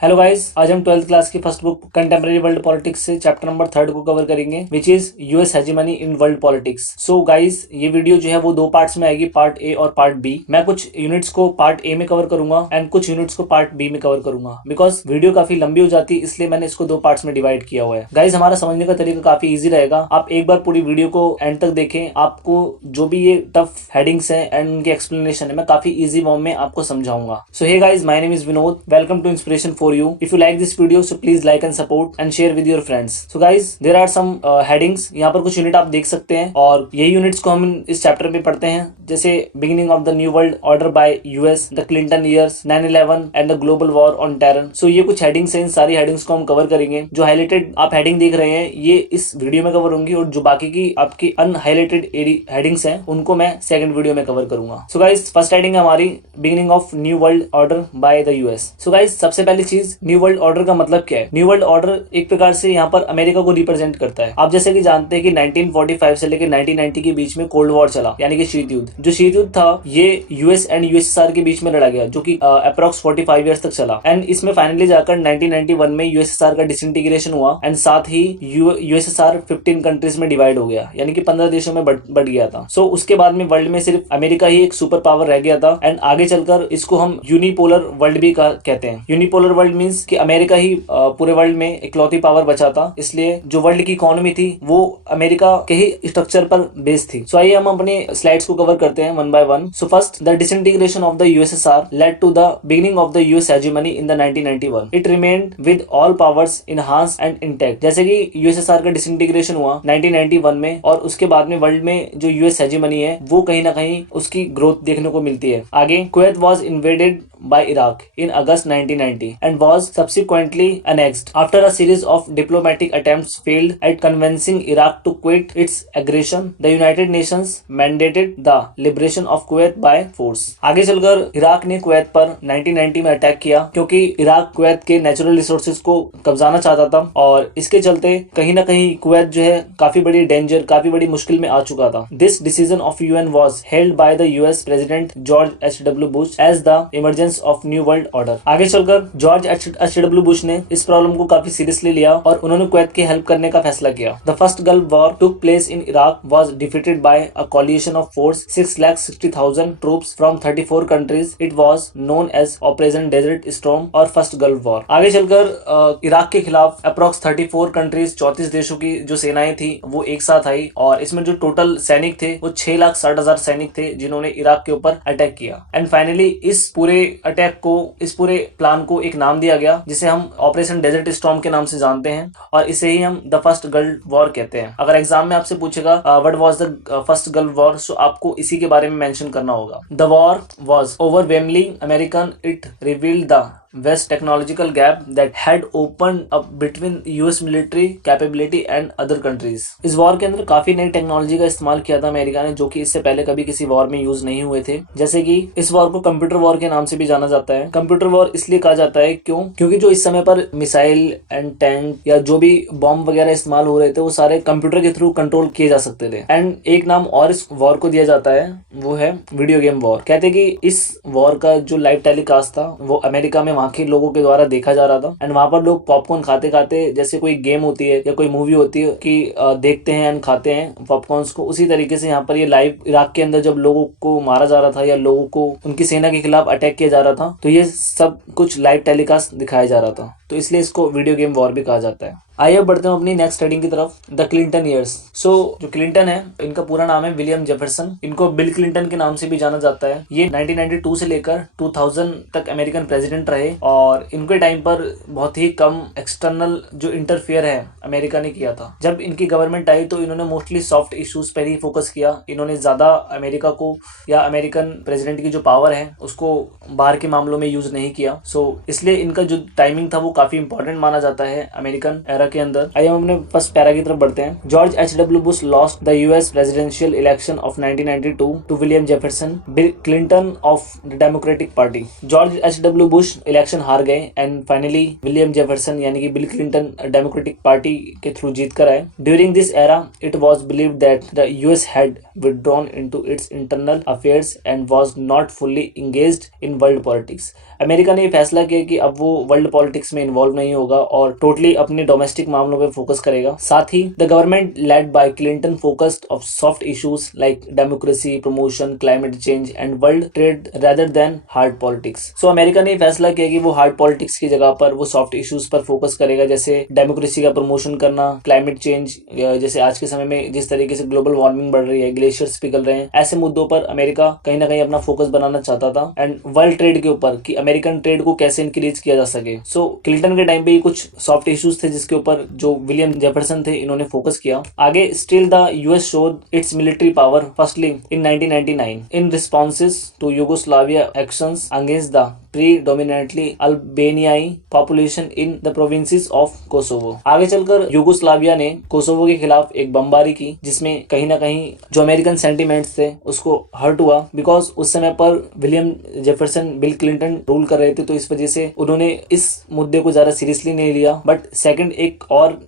Hello guys, आज हम 12th class की first book contemporary world politics से चैप्टर नंबर 3 को कवर करेंगे, which is US hegemony in world politics. So guys, ये वीडियो जो है वो दो पार्ट्स में आएगी, पार्ट ए और पार्ट बी। मैं कुछ यूनिट्स को पार्ट ए में कवर करूंगा एंड कुछ यूनिट्स को पार्ट बी में कवर करूंगा, बिकॉज वीडियो काफी लंबी हो जाती है, इसलिए मैंने इसको दो पार्ट्स में डिवाइड किया हुआ है। गाइस, हमारा समझने का तरीका काफी ईजी रहेगा। आप एक बार पूरी वीडियो को एंड तक देखें, आपको जो भी ये टफ हेडिंग्स है एंड उनकी एक्सप्लेनेशन है, मैं काफी ईजी फॉर्म में आपको समझाऊंगा। So hey guys, my name is Vinod, welcome to inspiration for you. If you like this video, so please like and support and share with your friends. So guys, there are some headings. यहाँ पर कुछ unit आप देख सकते हैं और यही units को हम इस चैप्टर में पढ़ते हैं, जैसे beginning of the new world order by US, the Clinton years, 9/11 and the global war on terror. So ये कुछ हेडिंग्स हैं, इन सारी हेडिंग्स को हम कवर करेंगे। जो हाईलाइटेड आप हेडिंग देख रहे हैं ये इस वीडियो में कवर होंगी, और जो बाकी की आपकी अनहाइलाइटेड हेडिंग्स हैं उनको मैं सेकंड वीडियो में कवर करूंगा। सो गाइस, फर्स्ट हेडिंग है हमारी beginning of new world order by the US. So guys, सबसे पहली चीज, न्यू वर्ल्ड ऑर्डर का मतलब क्या है? न्यू वर्ल्ड ऑर्डर एक प्रकार से यहाँ पर अमेरिका को रिप्रेजेंट करता है। आप जैसे कि जानते हैं कि 1945 से लेकर 1990 के बीच में कोल्ड वॉर चला, यानी कि शीत युद्ध। जो शीत युद्ध था ये यूएस एंड यूएसएसआर के बीच में लड़ा गया, जो कि अप्रॉक्स 45 इयर्स तक चला। एंड इसमें फाइनली जाकर 1991 में यूएसएसआर का डिसइंटीग्रेशन हुआ एंड साथ ही यूएसएसआर 15 कंट्रीज में डिवाइड हो गया, यानी कि 15 देशों में बढ़ गया था। सो उसके बाद में वर्ल्ड में सिर्फ अमेरिका ही एक सुपर पावर रह गया था। एंड आगे चलकर इसको हम यूनिपोलर वर्ल्ड भी कहते हैं। यूनिपोलर वर्ल्ड मीन्स कि अमेरिका ही पूरे वर्ल्ड में इकलौती पावर बचा था, इसलिए जो वर्ल्ड की इकोनॉमी थी वो अमेरिका के ही स्ट्रक्चर पर बेस्ड थी। सो आइए हम अपने स्लाइड्स को कवर करते हैं one by one. So first, the disintegration of the USSR led to the beginning of the US hegemony in the 1991। It remained with all powers enhanced and intact. जैसे कि USSR का disintegration हुआ 1991 में, और उसके बाद में वर्ल्ड में जो यूएस हेजेमनी है वो कहीं ना कहीं उसकी ग्रोथ देखने को मिलती है। आगे, Kuwait was invaded by Iraq in August 1990 and was subsequently annexed after a series of diplomatic attempts failed at convincing Iraq to quit its aggression. The United Nations mandated the liberation of Kuwait by force. आगे चलकर Iraq ने Kuwait पर 1990 में attack किया, क्योंकि Iraq Kuwait के natural resources को कब्जाना चाहता था, और इसके चलते कहीं ना कहीं कुवैत जो है काफी बड़ी डेंजर, काफी बड़ी मुश्किल में आ चुका था। This decision of UN was held by the US President George H.W. Bush as the emergency of new world order. आगे चलकर जॉर्ज एच.डब्ल्यू. बुश ने इस प्रॉब्लम को काफी सीरियसली लिया और उन्होंने कुवैत की हेल्प करने का फैसला किया। The first Gulf War took place in Iraq was defeated by a coalition of force 6,60,000 troops from 34 countries. It was known as Operation Desert Storm और फर्स्ट गल्फ वॉर। आगे चलकर इराक के खिलाफ अप्रॉक्स 34 कंट्रीज, 34 देशों की जो सेनाएं थी वो एक साथ आई, और इसमें जो टोटल सैनिक थे वो 6,60,000 सैनिक थे जिन्होंने इराक के ऊपर अटैक किया। एंड फाइनली इस पूरे अटैक को, इस पूरे प्लान को एक नाम दिया गया जिसे हम ऑपरेशन डेजर्ट स्टॉर्म के नाम से जानते हैं, और इसे ही हम द फर्स्ट गल्फ वॉर कहते हैं। अगर एग्जाम में आपसे पूछेगा what was the first Gulf War, so आपको इसी के बारे में मेंशन करना होगा। The war was overwhelmingly American. It revealed the West technological gap that had opened up between US military capability and other countries. इस वॉर के अंदर काफी नई टेक्नोलॉजी का इस्तेमाल किया था अमेरिका ने, जो कि इससे पहले कभी किसी वॉर में यूज नहीं हुए थे। जैसे कि इस वॉर को कंप्यूटर वॉर के नाम से भी जाना जाता है। कंप्यूटर वॉर इसलिए कहा जाता है क्योंकि जो इस समय पर मिसाइल एंड टैंक या जो भी बॉम्ब वगैरह इस्तेमाल हो रहे थे वो सारे कंप्यूटर के थ्रू कंट्रोल किए जा सकते थे। एंड एक नाम और इस वॉर को दिया जाता है, वो है वीडियो गेम वॉर। कहते हैं कि इस वॉर का जो लाइव टेलीकास्ट था वो अमेरिका में वहां के लोगों के द्वारा देखा जा रहा था। एंड वहां पर लोग पॉपकॉर्न खाते खाते, जैसे कोई गेम होती है या कोई मूवी होती है कि देखते हैं एंड खाते हैं पॉपकॉर्न्स को, उसी तरीके से यहाँ पर ये लाइव इराक के अंदर जब लोगों को मारा जा रहा था या लोगों को उनकी सेना के खिलाफ अटैक किया जा रहा था, तो ये सब कुछ लाइव टेलीकास्ट दिखाया जा रहा था, तो इसलिए इसको वीडियो गेम वॉर भी कहा जाता है। आइए अब बढ़ते हैं अपनी नेक्स्ट हेडिंग की तरफ, द क्लिंटन ईयर्स। सो जो क्लिंटन है, इनका पूरा नाम है विलियम जेफरसन। इनको बिल क्लिंटन के नाम से भी जाना जाता है। ये 1992 से लेकर 2000 तक अमेरिकन प्रेसिडेंट रहे, और इनके टाइम पर बहुत ही कम एक्सटर्नल जो इंटरफेयर है अमेरिका ने किया था। जब इनकी गवर्नमेंट आई तो इन्होंने मोस्टली सॉफ्ट इश्यूज पर ही फोकस किया। इन्होंने ज्यादा अमेरिका को या अमेरिकन प्रेसिडेंट की जो पावर है उसको बाहर के मामलों में यूज नहीं किया। सो इसलिए इनका जो टाइमिंग था वो काफी इंपॉर्टेंट माना जाता है अमेरिकन एरा के अंदर। आइए हम अपने फर्स्ट पैरा की तरफ बढ़ते हैं। George H W. Bush lost the US presidential election of 1992 to William Jefferson, Bill Clinton of the Democratic Party. George H W. Bush election हार गए एंड फाइनली विलियम जेफरसन यानी कि बिल क्लिंटन डेमोक्रेटिक पार्टी के through जीत कर आए। During this era it was believed that the US had withdrawn into its internal affairs and was not fully engaged in world politics. America ने फैसला किया कि अब वो वर्ल्ड पॉलिटिक्स में इन्वॉल्व नहीं होगा और टोटली अपने डोमेस्टिक मामलों पे फोकस करेगा। साथ ही the government led by Clinton focused of soft issues like democracy, promotion, climate change and world trade rather than hard politics. So America ने फैसला किया कि वो हार्ड पॉलिटिक्स की जगह पर वो सॉफ्ट इश्यूज पर फोकस करेगा, जैसे डेमोक्रेसी का प्रमोशन करना, क्लाइमेट चेंज, जैसे आज के समय में जिस तरीके से ग्लोबल वार्मिंग बढ़ रही है, ग्लेशियर्स पिघल रहे हैं, ऐसे मुद्दों पर अमेरिका कहीं ना कहीं अपना फोकस बनाना चाहता था। एंड वर्ल्ड ट्रेड के ऊपर कि अमेरिकन ट्रेड को कैसे इंक्रीज किया जा सके। सो क्लिंटन के टाइम पे ये कुछ सॉफ्ट इश्यूज थे जिसके ऊपर जो विलियम जेफरसन थे इन्होंने फोकस किया। आगे still the US showed its military power firstly in 1999 in responses to Yugoslavia actions against the predominantly Albanian population in the provinces of Kosovo। आगे चलकर यूगोस्लाविया ने कोसोवो के खिलाफ एक बमबारी की जिसमें कहीं ना कहीं जो अमेरिकन सेंटिमेंट्स थे उसको हर्ट हुआ, बिकॉज उस समय पर William Jefferson Bill Clinton rule कर रहे थे, तो इस वजह से उन्होंने इस मुद्दे को ज्यादा सीरियसली नहीं लिया। बट सेकंड एक और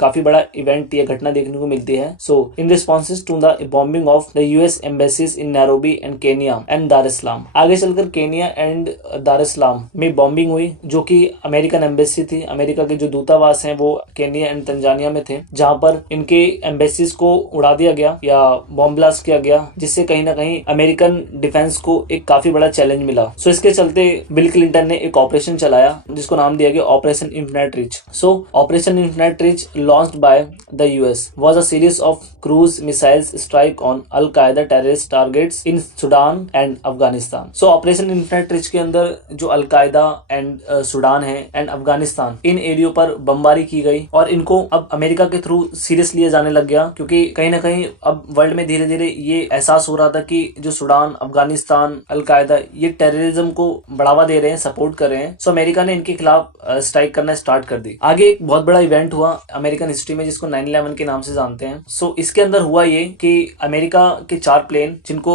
काफी बड़ा इवेंट या घटना देखने को मिलती है। So in responses to the bombing of the US embassies in Nairobi and Kenya and Dar es Salaam. आगे चलकर केनिया एंड दार इस्लाम में बॉम्बिंग हुई, जो कि अमेरिकन एम्बेसी थी। अमेरिका के जो दूतावास हैं वो केनिया एंड तंजानिया में थे, जहां पर इनके एम्बेसीज को उड़ा दिया गया या बॉम्ब ब्लास्ट किया गया, जिससे कहीं ना कहीं अमेरिकन डिफेंस को एक काफी बड़ा चैलेंज मिला। सो इसके चलते बिल क्लिंटन ने एक ऑपरेशन चलाया जिसको नाम दिया गया operation infinite rich. So operation infinite rich launched by the US was a series of cruise missiles strike on Al-Qaeda terrorist targets in Sudan and Afghanistan। So operation infinite rich के अंदर जो al Qaeda and Sudan है and Afghanistan, इन एरियो पर बमबारी की गई और इनको अब अमेरिका के थ्रू सीरियस लिया जाने लग गया, क्योंकि कहीं ना कहीं अब वर्ल्ड में धीरे धीरे ये एहसास हो रहा था कि जो सुडान, अफगानिस्तान, अल-कायदा ये टेररिज्म को बढ़ावा दे रहे हैं, सपोर्ट कर रहे हैं। सो अमेरिका ने इनके खिलाफ स्ट्राइक करना स्टार्ट कर दी। आगे एक बहुत बड़ा इवेंट हुआ अमेरिकन हिस्ट्री में जिसको 9/11 के नाम से जानते हैं। सो इसके अंदर हुआ ये कि अमेरिका के 4 प्लेन जिनको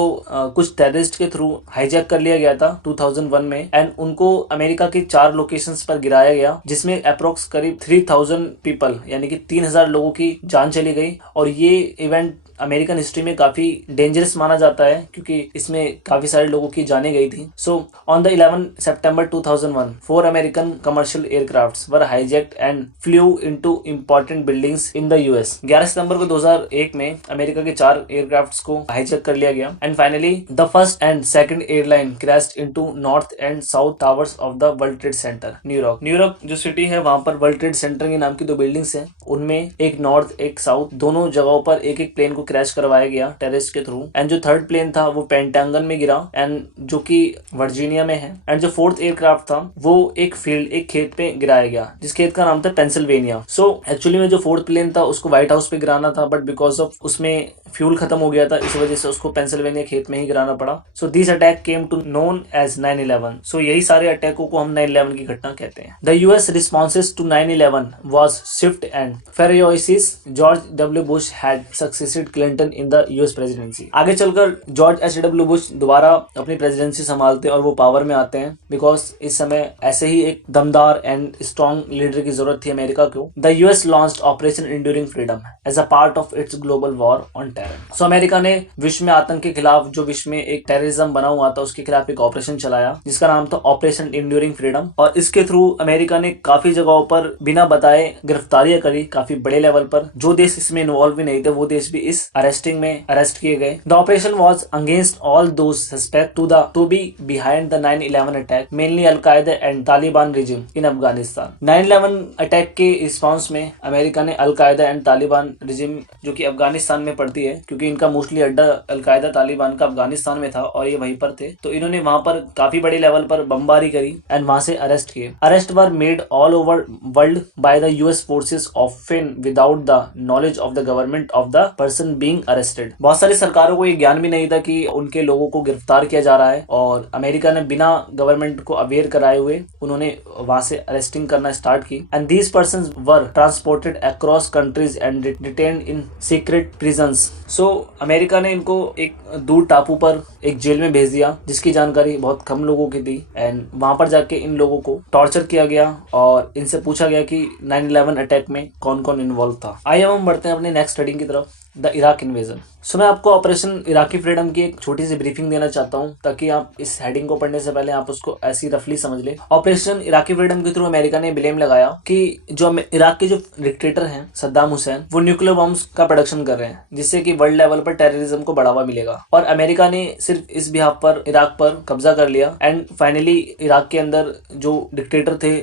कुछ टेररिस्ट के थ्रू हाईजैक कर लिया गया था 2001 में, एंड उनको अमेरिका के 4 लोकेशंस पर गिराया गया, जिसमें अप्रोक्स करीब 3000 पीपल यानी कि 3000 लोगों की जान चली गई। और ये इवेंट अमेरिकन हिस्ट्री में काफी डेंजरस माना जाता है क्योंकि इसमें काफी सारे लोगों की जानें गई थी। So on the 11 September 2001 4 American commercial aircrafts were hijacked and flu into important buildings in the US. 11 सितंबर को 2001 में अमेरिका के 4 एयरक्राफ्ट्स को हाईजैक कर लिया गया and finally the first and second airline crashed into north and south towers of the world trade centre New York. New York जो city है वहां पर वर्ल्ड ट्रेड सेंटर के नाम की 2 बिल्डिंग्स हैं, उनमें एक नॉर्थ एक साउथ, दोनों जगहों पर एक एक प्लेन को क्रैश करवाया गया टेररिस्ट के थ्रू। एंड जो थर्ड प्लेन था वो पेंटागन में गिरा एंड जो कि वर्जीनिया में है। एंड जो फोर्थ एयरक्राफ्ट था वो एक फील्ड, एक खेत पे गिराया गया जिस खेत का नाम था पेंसिल्वेनिया। सो एक्चुअली में जो फोर्थ प्लेन था उसको व्हाइट हाउस पे गिराना था, बट बिकॉज ऑफ उसमें फ्यूल खत्म हो गया था, इस वजह से उसको पेंसिल्वेनिया खेत में ही गिराना पड़ा। So this attack came to known as 9/11। So यही सारे अटैकों को हम 9/11 की घटना कहते हैं। The US responses to 9/11 was swift and ferocious. George W Bush had succeeded Clinton in the US presidency. आगे चलकर जॉर्ज एच.डब्ल्यू बुश दोबारा अपनी प्रेसिडेंसी संभालते हैं और वो पावर में आते हैं, बिकॉज इस समय ऐसे ही एक दमदार एंड स्ट्रॉन्ग लीडर की जरूरत थी अमेरिका को। The US launched Operation Enduring Freedom as a part of its global war on terror. So America ने विश्व में आतंक के खिलाफ, जो विश्व में एक टेररिज्म बना हुआ था, उसके खिलाफ एक ऑपरेशन चलाया जिसका नाम था ऑपरेशन एंड्यूरिंग फ्रीडम। और इसके थ्रू अमेरिका ने काफी जगहों पर बिना बताए गिरफ्तारियां करी, काफी बड़े लेवल पर। जो देश इसमें इन्वॉल्व भी नहीं थे वो देश भी इस अरेस्टिंग में अरेस्ट किए गए। The operation was against all those suspect to be behind the 9/11 attack, mainly al-Qaeda and Taliban regime in Afghanistan. 9/11 attack के रिस्पॉन्स में अमेरिका ने अल-कायदा एंड तालिबान रिजिम, जो कि अफगानिस्तान में पड़ती है क्योंकि इनका मोस्टली अड्डा अल-कायदा तालिबान का अफगानिस्तान में था और ये वहीं पर थे, तो इन्होंने वहां पर काफी बड़े लेवल पर बमबारी करी एंड वहां से अरेस्ट किए। Arrest were made all over world by the US forces often without the knowledge of the government of the person being arrested. बहुत सारी सरकारों को ये ज्ञान भी नहीं था कि उनके लोगों को गिरफ्तार किया जा रहा है, और अमेरिका ने बिना गवर्नमेंट को अवेयर कराए हुए उन्होंने वहां से अरेस्टिंग करना स्टार्ट की। And these persons were transported across countries and detained in secret prisons. So America ने इनको एक दूर टापू पर एक जेल में भेज दिया जिसकी जानकारी बहुत कम लोगों की थी, एंड वहां पर जाके इन लोगों को टॉर्चर किया गया और इनसे पूछा गया कि 9/11 अटैक में कौन कौन इन्वॉल्व था। आइए हम बढ़ते हैं अपने नेक्स्ट स्टडी की तरफ। The Iraq invasion. मैं आपको ऑपरेशन इराकी फ्रीडम की एक छोटी सी ब्रीफिंग देना चाहता हूं ताकि आप इस हेडिंग को पढ़ने से पहले आप उसको ऐसी रफली समझ लें। ऑपरेशन इराकी फ्रीडम के थ्रू अमेरिका ने ब्लेम लगाया कि जो इराक के जो डिक्टेटर हैं सद्दाम हुसैन, वो न्यूक्लियर बॉम्ब्स का प्रोडक्शन कर रहे हैं, जिससे कि वर्ल्ड लेवल पर टेररिज्म को बढ़ावा मिलेगा। और अमेरिका ने सिर्फ इस बिहाफ पर इराक पर कब्जा कर लिया एंड फाइनली इराक के अंदर जो डिक्टेटर थे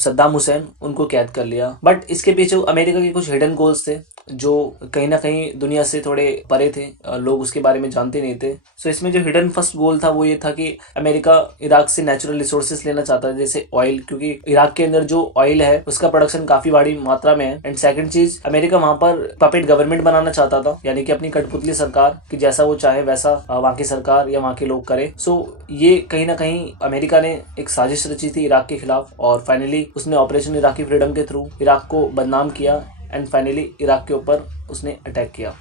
सद्दाम हुसैन, उनको कैद कर लिया। बट इसके पीछे अमेरिका के कुछ हिडन गोल्स थे जो कहीं ना कहीं दुनिया से थोड़े परे थे, लोग उसके बारे में जानते नहीं थे। इसमें जो हिडन फर्स्ट गोल था वो ये था कि अमेरिका इराक से नेचुरल रिसोर्सेज लेना चाहता है, जैसे ऑयल, क्योंकि इराक के अंदर जो ऑयल है उसका प्रोडक्शन काफी बड़ी मात्रा में है। एंड सेकंड चीज, अमेरिका वहां पर पपेट गवर्नमेंट बनाना चाहता था, यानी कि अपनी कठपुतली सरकार कि जैसा वो चाहे वैसा वहां की सरकार या वहां के लोग करे। ये कहीं ना कहीं अमेरिका ने एक साजिश रची थी इराक के खिलाफ और फाइनली उसने ऑपरेशन इराकी फ्रीडम के थ्रू इराक को बदनाम किया एंड फाइनली इराक के ऊपर उसने अटैक किया।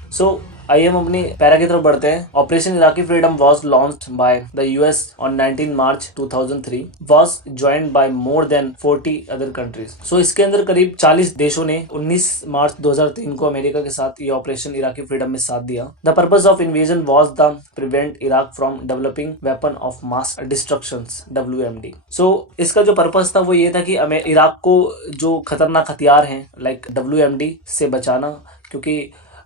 आइए हम अपनी पैरा की तरफ बढ़ते हैं। Operation Iraqi freedom was launched by the US on 19 March 2003, was joined bye more than 40 other countries. इसके अंदर करीब 40 देशों ने 19 मार्च 2003 को अमेरिका के साथ ये ऑपरेशन इराकी फ्रीडम में साथ दिया। The purpose of invasion was the prevent Iraq from developing weapon of mass destruction WMD। इसका जो पर्पज था वो ये था कि इराक को जो खतरनाक हथियार हैं लाइक WMD से बचाना, क्योंकि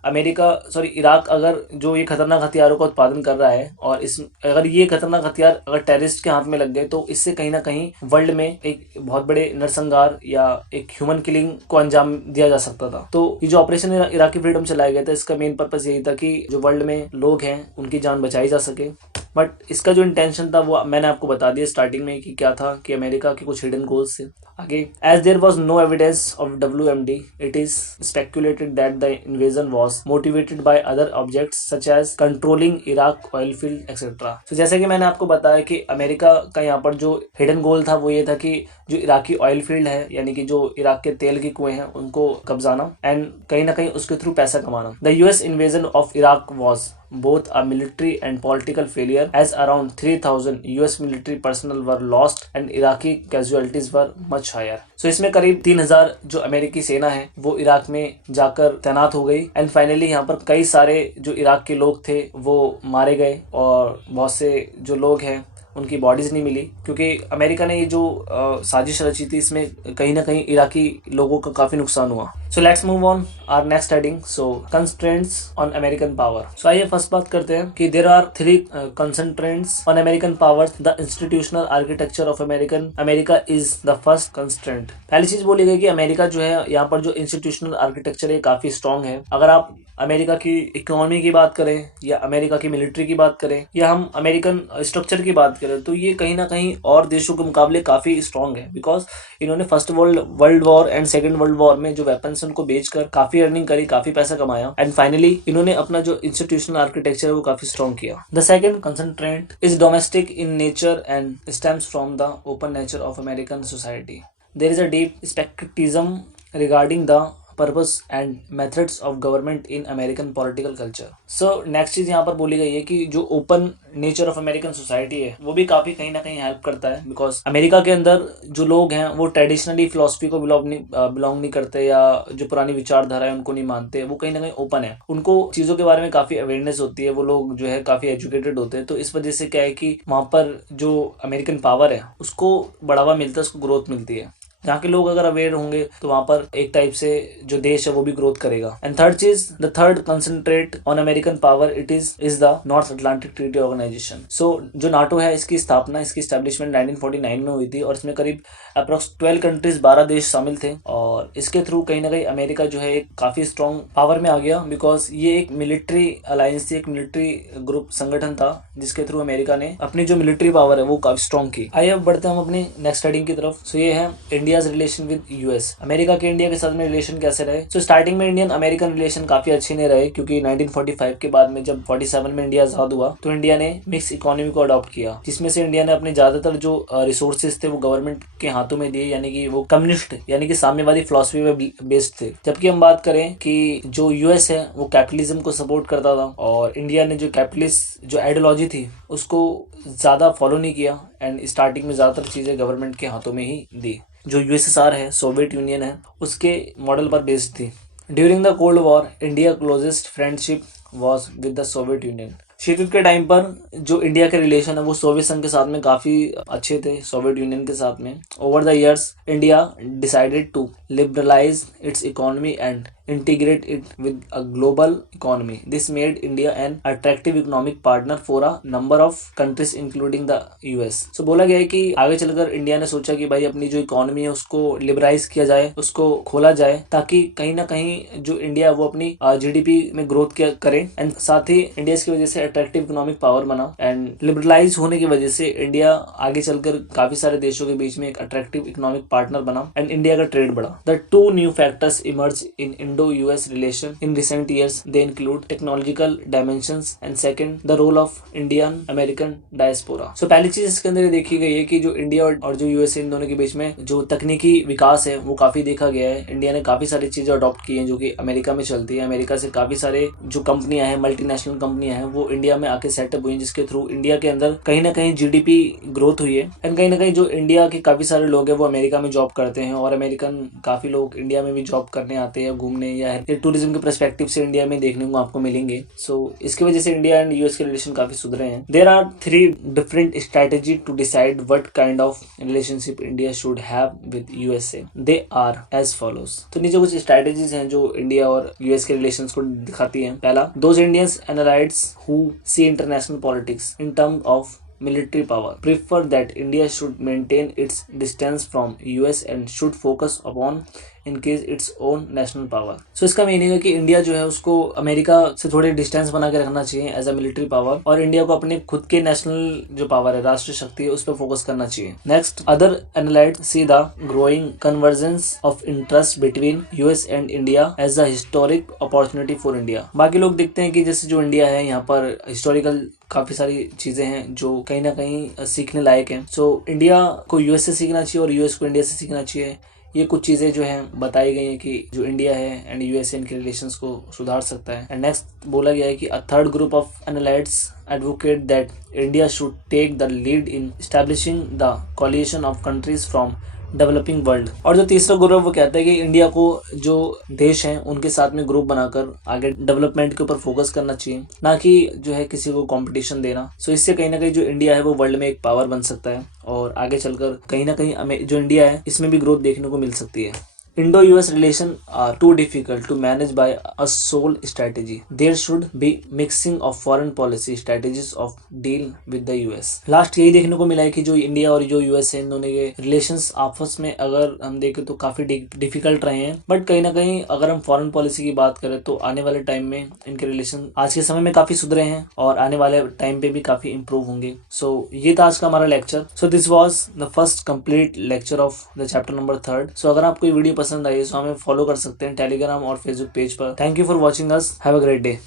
इराक अगर जो ये खतरनाक हथियारों का उत्पादन कर रहा है और अगर ये खतरनाक हथियार अगर टेररिस्ट के हाथ में लग गए तो इससे कहीं ना कहीं वर्ल्ड में एक बहुत बड़े नरसंहार या एक ह्यूमन किलिंग को अंजाम दिया जा सकता था। ये जो ऑपरेशन इराकी फ्रीडम चलाया गया था, इसका मेन पर्पस यही था कि जो वर्ल्ड में लोग हैं उनकी जान बचाई जा सके। बट इसका जो इंटेंशन था वो मैंने आपको बता दिया स्टार्टिंग में कि क्या था, कि अमेरिका के कुछ हिडन गोल्स थे। आगे, as there was no evidence of WMD, it is speculated that the invasion was motivated by other objects such as controlling Iraq oil field etcetera. जैसे कि मैंने आपको बताया कि अमेरिका का यहाँ पर जो हिडन गोल था वो ये था कि जो इराकी ऑयल फील्ड है, यानी कि जो इराक के तेल के कुएं हैं, उनको कब्जाना एंड कहीं ना कहीं उसके थ्रू पैसा कमाना। The US invasion of Iraq was both a military and political failure as around 3,000 US military personnel were lost and Iraqi casualties were much higher। इसमें करीब 3,000 जो अमेरिकी सेना है वो इराक में जाकर तैनात हो गई एंड फाइनली यहाँ पर कई सारे जो इराक के लोग थे वो मारे गए और बहुत से जो लोग हैं उनकी बॉडीज नहीं मिली, क्योंकि अमेरिका ने ये जो साजिश रची थी इसमें कहीं ना कहीं इराकी लोगों का काफी नुकसान हुआ। Let's move on our next heading, constraints on American power. आइए फर्स्ट बात करते हैं कि there are 3 constraints on American power. The institutional architecture of America is the first constraint. पहली चीज बोली गई कि अमेरिका जो है यहाँ पर जो इंस्टीट्यूशनल आर्किटेक्चर है काफी स्ट्रॉन्ग है। अगर आप अमेरिका की इकोनॉमी की बात करें या अमेरिका की मिलिट्री की बात करें या हम अमेरिकन स्ट्रक्चर की बात करें तो ये कहीं ना कहीं और देशों के मुकाबले काफी स्ट्रॉन्ग है, बिकॉज इन्होंने first world war and second world war में जो वेपन्स उनको बेचकर काफी अर्निंग करी, काफी पैसा कमाया एंड फाइनली इन्होंने अपना जो इंस्टीट्यूशनल आर्किटेक्चर है वो काफी स्ट्रॉन्ग किया। The second constraint is domestic in nature and stems from the open nature of American society. There is a deep skepticism regarding the purpose and methods of government in American political culture. Next चीज यहाँ पर बोली गई है कि जो open nature of American society है वो भी काफी कहीं ना कहीं हेल्प करता है, बिकॉज अमेरिका के अंदर जो लोग हैं वो ट्रेडिशनली फिलोसफी को बिलोंग नहीं करते या जो पुरानी विचारधारा है उनको नहीं मानते, वो कहीं ना कहीं ओपन है, उनको चीजों के बारे में काफी अवेयरनेस होती है, वो लोग जो है काफी एजुकेटेड होते हैं। तो इस वजह से क्या है कि वहां पर जो अमेरिकन पावर है उसको बढ़ावा मिलता है, उसको ग्रोथ मिलती है। यहाँ के लोग अगर अवेयर होंगे तो वहां पर एक टाइप से जो देश है वो भी ग्रोथ करेगा। एंड थर्ड चीज, the third concentrate on American power it is the North Atlantic Treaty Organization. जो नाटो है इसकी स्थापना, इसकी स्टैब्लिशमेंट 1949 में हुई थी और इसमें करीब अप्रोक्स 12 कंट्रीज 12 देश शामिल थे और इसके थ्रू कहीं ना कहीं अमेरिका जो है एक काफी स्ट्रॉन्ग पावर में आ गया, बिकॉज ये एक मिलिट्री अलायंस थी, एक मिलिट्री ग्रुप संगठन था जिसके थ्रू अमेरिका ने अपनी जो मिलिट्री पावर है वो काफी स्ट्रॉन्ग की। आइए अब बढ़ते हैं हम अपनी नेक्स्ट हेडिंग की तरफ। ये है India's relation with US. America के इंडिया के साथ में रिलेशन कैसे रहे। स्टार्टिंग में इंडियन अमेरिकन रिलेशन काफी अच्छे नहीं रहे, क्योंकि 1945 के बाद में जब 47 में इंडिया आजाद हुआ तो इंडिया ने मिक्स इकोनॉमी को अडॉप्ट किया, जिसमें से इंडिया ने अपने ज्यादातर जो रिसोर्सेज थे वो गवर्नमेंट के हाथों में दिए, यानी कि वो कम्युनिस्ट यानी कि साम्यवादी फिलोसफी में बेस्ड थे। जबकि हम बात करें कि जो यूएस है वो कैपिटलिज्म को सपोर्ट करता था और इंडिया ने जो कैपिटलिस्ट जो आइडियोलॉजी थी उसको ज्यादा फॉलो नहीं किया एंड स्टार्टिंग में ज्यादातर चीजें गवर्नमेंट के हाथों में ही दी। जो यूएसएसआर है, सोवियत यूनियन है, उसके मॉडल पर बेस्ड थी। During the cold war India closest friendship was with the Soviet union. शीत युद्ध के टाइम पर जो इंडिया के रिलेशन है वो सोवियत संघ के साथ में काफी अच्छे थे, सोवियत यूनियन के साथ में। Over the years India decided to liberalise its economy and integrate it with a global economy. This made India an attractive economic partner for a number of countries including the US. So बोला गया है कि आगे चलकर India ने सोचा कि भाई अपनी जो इकोनॉमी है उसको लिबराइज किया जाए, उसको खोला जाए, ताकि कहीं ना कहीं जो इंडिया है वो अपनी जीडीपी में ग्रोथ करे एंड साथ ही इंडिया इसकी वजह से अट्रैक्टिव इकोनॉमिक पावर बना। एंड लिबरलाइज होने की वजह से इंडिया आगे चलकर काफी सारे देशों के बीच में एक अट्रैक्टिव इकोनॉमिक पार्टनर बना एंड इंडिया का ट्रेड बढ़ा। The two new factors emerge in Indo-US relation in recent years. They include technological dimensions and second the role of Indian American diaspora. So पहली चीज इसके अंदर ये देखी गई है कि जो इंडिया और जो यूएसए इन दोनों के बीच में जो तकनीकी विकास है वो काफी देखा गया है। इंडिया ने काफी सारी चीजें अडॉप्ट की हैं जो कि अमेरिका में चलती है। अमेरिका से काफी सारे जो कंपनियां हैं, मल्टीनेशनल कंपनियां हैं, वो इंडिया में आके सेटअप हुई हैं, जिसके थ्रू इंडिया के अंदर कहीं ना कहीं जीडीपी ग्रोथ हुई है एंड कहीं ना कहीं जो इंडिया के काफी सारे लोग हैं वो अमेरिका में जॉब करते हैं और अमेरिकन काफी लोग इंडिया में भी जॉब करने आते हैं, घूमने या टूरिज्म के पर्सपेक्टिव से इंडिया में देखने को आपको मिलेंगे। सो इसकी वजह से इंडिया एंड यूएस के रिलेशन काफी सुधरे हैं। There are 3 different strategy to decide what kind of relationship India should have with USA. They are as follows. तो नीचे कुछ स्ट्रेटेजीज हैं जो इंडिया और यूएस के रिलेशंस को दिखाती हैं। पहला, those Indians analysts who see international politics in terms of military power prefer that India should maintain its distance from US and should focus upon increase its own national power. So इसका meaning है कि India जो है उसको America से थोड़े distance बना के रखना चाहिए एज अ मिलिट्री पावर और इंडिया को अपने खुद के नेशनल जो पावर है, राष्ट्रीय शक्ति है, उस पर फोकस करना चाहिए। Next, other analysts see the growing convergence of interest between US and India as a historic opportunity for India. बाकी लोग देखते हैं कि जैसे जो इंडिया है यहाँ पर हिस्टोरिकल काफी सारी चीजें हैं जो कहीं ना कहीं सीखने लायक हैं। सो इंडिया को यूएस से सीखना चाहिए और यूएस को इंडिया से सीखना चाहिए। ये कुछ चीजें जो हैं बताई गई हैं कि जो इंडिया है एंड यूएसए इनके रिलेशंस को सुधार सकता है। एंड नेक्स्ट बोला गया है कि a third group of analysts advocate that India should take the lead in establishing the coalition of countries from developing world. और जो तीसरा ग्रुप वो कहता है कि इंडिया को जो देश हैं उनके साथ में ग्रुप बनाकर आगे डेवलपमेंट के ऊपर फोकस करना चाहिए, ना कि जो है किसी को कंपटीशन देना। सो इससे कहीं ना कहीं जो इंडिया है वो वर्ल्ड में एक पावर बन सकता है और आगे चलकर कहीं ना कहीं जो इंडिया है इसमें भी ग्रोथ देखने को मिल सकती है। Indo-US relations are too difficult to manage by a sole strategy. There should be mixing of foreign policy strategies of deal with the US. Last यही देखने को मिला है कि जो इंडिया और जो यूएस है इन दोनों के रिलेशंस आपस में अगर हम देखें तो काफी डिफिकल्ट रहे हैं, बट कहीं ना कहीं अगर हम फॉरेन पॉलिसी की बात करें तो आने वाले टाइम में इनके रिलेशन आज के समय में काफी सुधरे हैं और आने वाले टाइम पे भी काफी इंप्रूव होंगे। सो ये था आज का हमारा lecture. So this was the first complete lecture of the chapter number 3। सो अगर आपको ये वीडियो पसंद आई तो हमें फॉलो कर सकते हैं टेलीग्राम और फेसबुक पेज पर। Thank you for watching us. Have a great day.